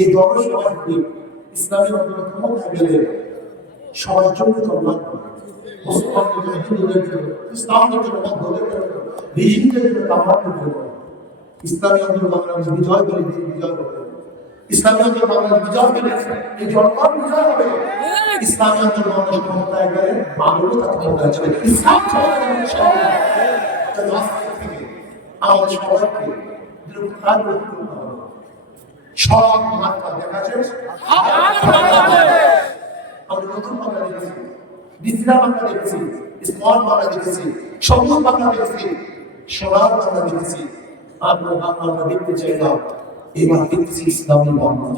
এই জনসমাজকে ইসলামী আন্দোলন ক্ষমতা গেলে সবার জন্য কল্যাণ করে। মুসলমানদের হিন্দুদের জন্য ইসলামদের জন্য বৌদ্ধদের বিজয় করে বিজয় ইসলামী আন্দোলন বাংলাদেশ বিজয় করে এই জনগণ বিজয় হবে। ইসলামী আমাদের দৃঢ়তার গ্রহণ করতে হবে সব মাত্রা দেখা যায় আমরা নতুন বাংলা দেখেছি ডিজিটাল বাংলা দেখেছি স্মল বাংলা দেখেছি সবুজ বাংলা দেখেছি সোনার বাংলা দেখেছি। আর বাংলা আমরা দেখতে চাই না এবার দেখতেছি ইসলামী বাংলা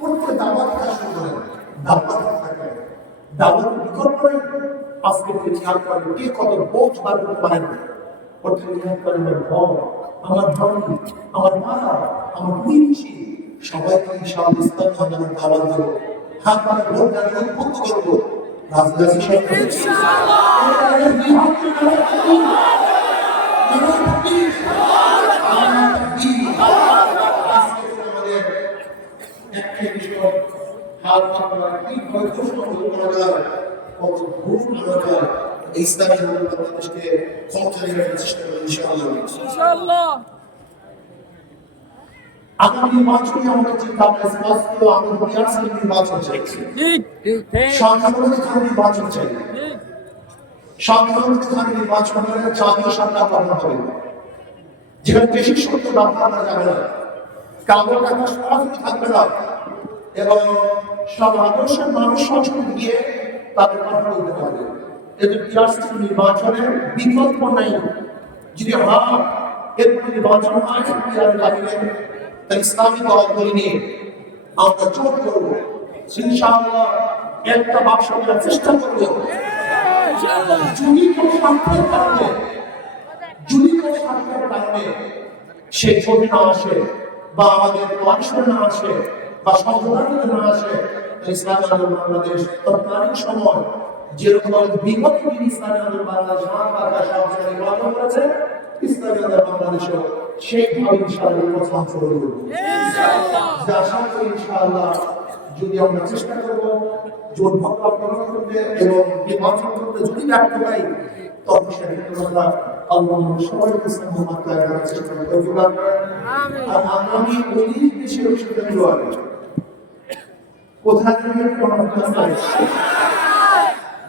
আজকে দাওয়াত কাজ করেন। দাওয়াত। দাওয়াত বিকল্প আজকে খেয়াল করেন, কে কত বোঝ বার করতে পারেন। আমার ধর্ম, আমার মা, আমার প্রতিবেশী, সবাইকে ইনশাআল্লাহ ইসলাম ধর্মের দাওয়াত দেবো। হাত পায়ে ভোট দাঁড়িয়ে উদ্বুদ্ধ করব। রাজনীতি একটাই বিষয় হাত পাতলা কীভাবে প্রশ্ন করা যায় কত ভুল করা যায় ইসলামী বাংলাদেশকে ক্ষমতা নিয়ে চেষ্টা করি ইনশাআল্লাহ। ইনশাআল্লাহ। আগামী নির্বাচনে আমরা চিন্তা আমরা স্পষ্ট আমরা বিয়ার্সের নির্বাচন চাইছি ঠিক ঠিক নির্বাচন চাই। ঠিক নির্বাচন হলে জাতীয় সরকার গঠন হবে। যেখানে বেশি সত্য ব্যবহার করা যাবে না। কালো টাকা সরাসরি থাকবে না। এবং সব আদর্শের মানুষ সংস্কৃতি দিয়ে তাদের কথা বলতে পারবে। এদের তিয়াসী নির্বাচনের বিকল্প নাই। যদি হ্যাঁ এরপর নির্বাচন হয় পিয়ারের বাহিরে তাই ইসলামী দলগুলি নিয়ে আমরা জোট করব। ইনশাআল্লাহ একটা বাক্স করার চেষ্টা করব। সে ছবি না আসে বা আমাদের পড়াশোনা না আসে বা সংশোধন না আসে ইসলাম বাংলাদেশ তৎকালীন সময় যেরকম ইসলামী আন্দোলন বাংলাদেশ করেছে ইসলামী আন্দোলন বাংলাদেশও সেইভাবে ইনশাআল্লাহ প্রথম শুরু করব যে আশা করি ইনশাআল্লাহ যদি আমরা চেষ্টা করব জোট প্রমাণ করতে এবং নির্বাচন করতে যদি ব্যর্থ পাই তখন আল্লাহ সবাইকে ইসলাম করার চেষ্টা আর আগামী দেশের বিশ্ববিদ্যালয় কোথায় থেকে প্রমাণ করতে মনে আছে না কোথায়?